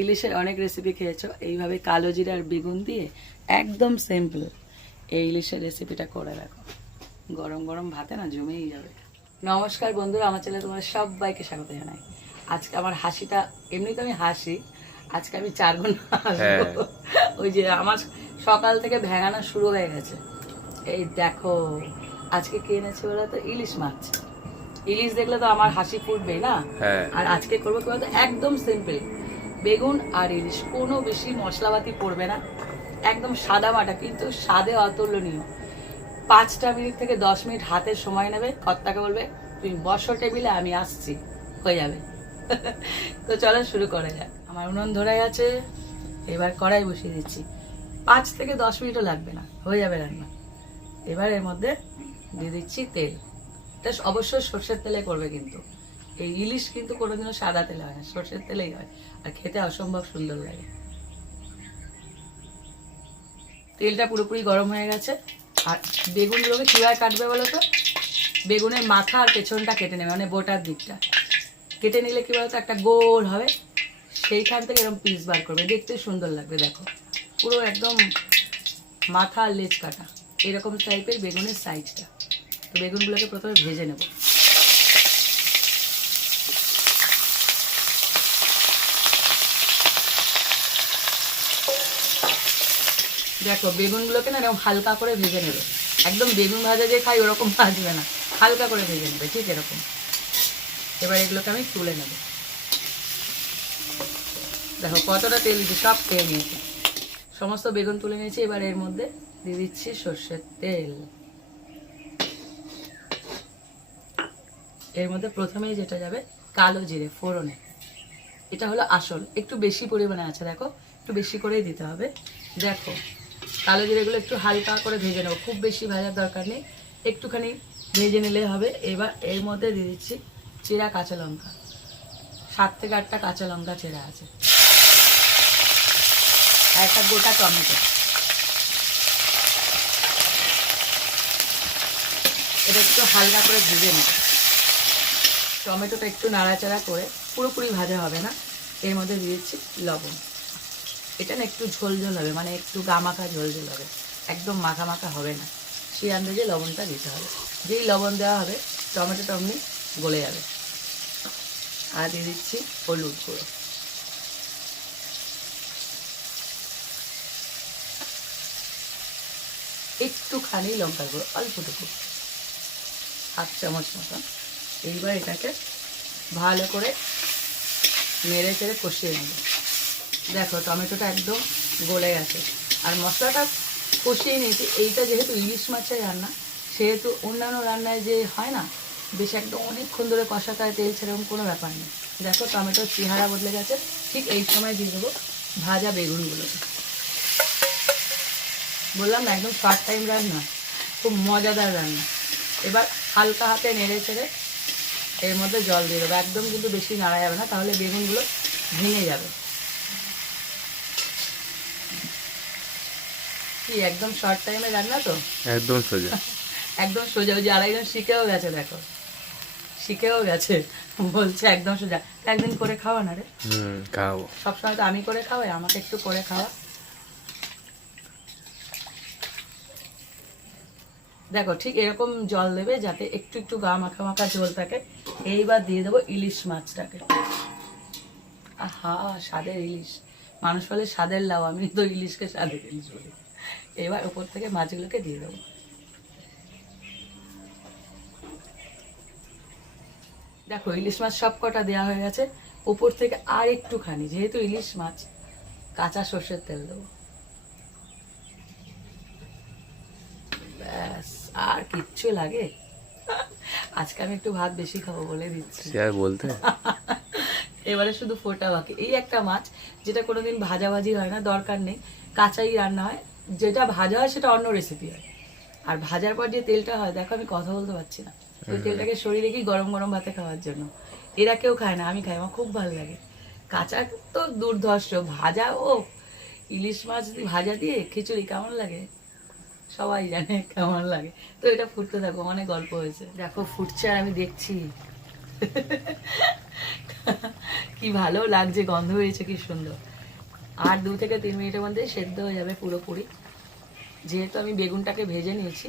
ইলিশের অনেক রেসিপি খেয়েছো। এইভাবে কালো জিরা আর বেগুন দিয়ে একদম সিম্পল এই ইলিশের রেসিপিটা করে রাখো গরম গরম ভাতে না জমেই যাবে। নমস্কার বন্ধুরা আমার চ্যানেলে তোমার সবাইকে স্বাগত জানাই। আজকে আমার হাসিটা এমনিতে আমি হাসি আজকে আমি চার গুণ হাসবো। ওই যে আমার সকাল থেকে ভেঙানো শুরু হয়ে গেছে। এই দেখো আজকে কে এনেছে বলো তো? ইলিশ মাছ। ইলিশ দেখলে তো আমার হাসি ফুটবেই না? হ্যাঁ। আর আজকে করব কি বলতো একদম সিম্পল বেগুন আর ইলিশ। কোনো বেশি মশলাপাতি পড়বে না। একদম সাদা মাটা কিন্তু স্বাদে অতুলনীয়। পাঁচটা মিনিট থেকে দশ মিনিট হাতে সময় নেবে। কর্তাকে বলবে, তুমি বসো টেবিলে, আমি আসছি। হয়ে যাবে। তো চলো শুরু করা যাক। আমার উনুন ধরে গেছে এবার কড়াই বসিয়ে দিচ্ছি। পাঁচ থেকে দশ মিনিটও লাগবে না। হয়ে যাবে রান্না। এবার এর মধ্যে দিয়ে দিচ্ছি তেল। এটা অবশ্যই সর্ষের তেলে করবে কিন্তু। এই ইলিশ কিন্তু কোনোদিনও সাদা তেলে হয় না, সর্ষের তেলেই হয়। আর খেতে অসম্ভব সুন্দর লাগে। তেলটা পুরোপুরি গরম হয়ে গেছে। আর বেগুনগুলোকে কীভাবে কাটবে বলো তো? বেগুনের মাথা আর পেছনটা কেটে নেবে মানে বোটার দিকটা। কেটে নিলে কী বলতো একটা গোল হবে। সেইখান থেকে এরকম পিস বার করবে। দেখতে সুন্দর লাগবে, দেখো। পুরো একদম মাথা আর লেজ কাটা। এরকম টাইপের বেগুনের সাইজটা তো বেগুনগুলোকে প্রথমে ভেজে নেব। দেখো, বেগুনগুলোকে না এরকম হালকা করে ভেজে নেবে। একদম বেগুন ভাজা যে খাই, ওরকম ভাজবে না। হালকা করে ভেজে নেবে, ঠিক এরকম। এবার এগুলোকে আমি তুলে নেব। দেখো, কতটা তেল সব তেল নিয়েছি। সমস্ত বেগুন তুলে নিয়েছি, এবার এর মধ্যে দিয়ে দিচ্ছি সর্ষের তেল। এর মধ্যে প্রথমেই যেটা যাবে, কালো জিরে, ফোড়নে। এটা হলো আসল। একটু বেশি পরিমাণে আছে, দেখো। একটু বেশি করেই দিতে হবে। দেখো কালো জিরেগুলো একটু হালকা করে ভেজে নেব। খুব বেশি ভাজার দরকার নেই। একটুখানি ভেজে নিলে হবে। এবার এর মধ্যে দিয়ে দিচ্ছি চিরা কাঁচা লঙ্কা। সাত থেকে আটটা কাঁচা লঙ্কা চেরা আছে। একটা গোটা টমেটো। এটা একটু হালকা করে ভেজে নেব। টমেটোটা একটু নাড়াচাড়া করে পুরোপুরি ভাজা হবে না। এর মধ্যে দিয়েছি লবণ। এটা না একটু ঝোল ঝোল হবে মানে একটু গামাখা ঝোল ঝোল হবে। একদম মাখা মাখা হবে না। সেই আন্দাজে লবণটা দিতে হবে। যেই লবণ দেওয়া হবে টমেটোটা অমনি গলে যাবে। আর দিয়ে দিচ্ছি হলুদ গুঁড়ো। একটুখানি লঙ্কা গুঁড়ো, অল্পটুকু। হাফ চামচ মতন। এইবার এটাকে ভালো করে নেড়ে চেড়ে কষিয়ে নেব। দেখো, টমেটোটা একদম গলে গেছে। আর মশলাটা কষিয়ে নিয়েছি। এইটা যেহেতু ইলিশ মাছের রান্না, সেহেতু অন্যান্য রান্নায় যে হয় না, বেশ একদম অনেকক্ষণ ধরে কষাতে হয়, তেল সেরকম কোনো ব্যাপার নেই। দেখো, টমেটোর চেহারা বদলে গেছে। ঠিক এই সময় দিয়ে দেবো ভাজা বেগুনগুলোকে বললাম না, একদম শর্ট টাইম রান্না, খুব মজাদার রান্না। এবার হালকা হাতে নেড়ে চেড়ে এর মধ্যে জল দিয়ে দেবো। একদম কিন্তু বেশি নাড়া যাবে না, তাহলে বেগুনগুলো ভেঙে যাবে। কি একদম শর্ট টাইমে রান্না তো? একদম সোজা। একদম সোজা ওই যে আরেকজন শিখেও গেছে দেখো। শিখেও গেছে বলছে একদম সোজা। একদিন করে খাওয়া না রে? হুম খাওয়াবো সবসময় তো আমি করে খাওয়াই আমাকে একটু করে খাওয়া। দেখো ঠিক এরকম জল দেবে যাতে একটু একটু গা মাখা মাখা ঝোল থাকে। এইবার দিয়ে দেবো ইলিশ মাছটাকে। আহা স্বাদের ইলিশ। মানুষ বলে স্বাদের লাউ। আমি তো ইলিশকে স্বাদের ইলিশ বলি। এবার উপর থেকে মাছগুলোকে দিয়ে দেবো। দেখো ইলিশ মাছ সব কটা দেওয়া হয়ে গেছে। উপর থেকে আর একটুখানি যেহেতু ইলিশ মাছ কাঁচা সর্ষের তেল দেবো। ব্যাস আর কিচ্ছু লাগে? আজকে আমি একটু ভাত বেশি খাব বলে দিচ্ছি। আর বলতে? এবারে শুধু ফোটা বাকি। এই একটা মাছ যেটা কোনোদিন ভাজাভাজি হয় না দরকার নেই। কাঁচাই রান্না হয় যেটা ভাজা হয় সেটা অন্য রেসিপি হয়। আর ভাজার পর যে তেলটা হয় দেখো আমি কথা বলতে পারছি না। ওই তেলটাকে শরীরে কি গরম গরম ভাতে খাওয়ার জন্য। এরা কেউ খায় না আমি খাই আমার খুব ভালো লাগে। কাঁচা তো দুর্ধর্ষ ভাজা ও! ইলিশ মাছ ভাজা দিয়ে খিচুড়ি কেমন লাগে? সবাই জানে কেমন লাগে। তো এটা ফুটতে থাকো অনেক গল্প হয়েছে। দেখো ফুটছে আর আমি দেখছি। কি ভালো লাগছে গন্ধ হয়েছে কি সুন্দর। আর দু থেকে তিন মিনিটের মধ্যে সেদ্ধ হয়ে যাবে পুরোপুরি যেহেতু আমি বেগুনটাকে ভেজে নিয়েছি,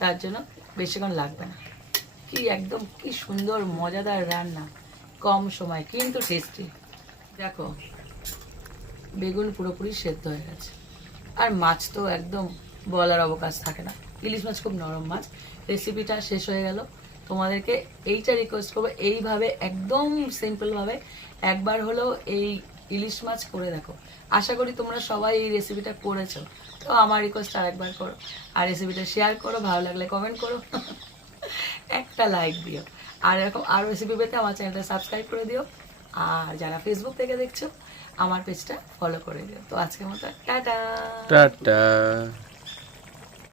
তার জন্য বেশিক্ষণ লাগবে না। কি একদম, কি সুন্দর, মজাদার রান্না। কম সময়, কিন্তু টেস্টি দেখো, বেগুন পুরোপুরি সেদ্ধ হয়ে গেছে। আর মাছ তো একদম বলার অবকাশ থাকে না। ইলিশ মাছ খুব নরম মাছ। রেসিপিটা শেষ হয়ে গেল। তোমাদেরকে এইটা রিকোয়েস্ট করব, এইভাবে একদম সিম্পলভাবে একবার হলেও এই ইলিশ মাছ করে দেখো। আশা করি তোমরা সবাই এই রেসিপিটা করেছ। তো আমার রিকোয়েস্ট আর একবার করো। আর রেসিপিটা শেয়ার করো, ভালো লাগলে কমেন্ট করো। একটা লাইক দিও। আর এরকম আরও রেসিপি পেতে আমার চ্যানেলটা সাবস্ক্রাইব করে দিও। আর যারা ফেসবুক থেকে দেখছ, আমার পেজটা ফলো করে দিও। তো আজকের মতো, টাটা। টাটা।